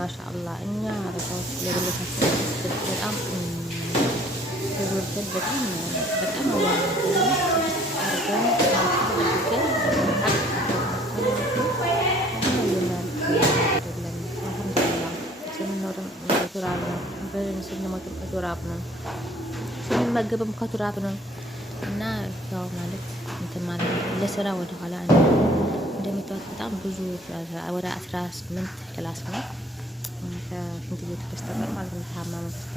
ማሻአላህ እኛ ሀበሻዎች ለግሎታችን በጣም ተጎድተን በጣም አዋርደን አድርገን አድርገን አይደለም። አልሐምዱሊላህ ስንኖርም በቱራብ ነው፣ ስንሞትም በቱራብ ነው፣ ስንመገብም ከቱራብ ነው እና ያው ማለት እንትን ማለት ነው። ለስራ ወደ ኋላ እንደሚታወቅ በጣም ብዙ ወደ 18 ክላስ ነው ከሽንት ቤት በስተቀር ማለት ነው። ከሀማም በስተቀር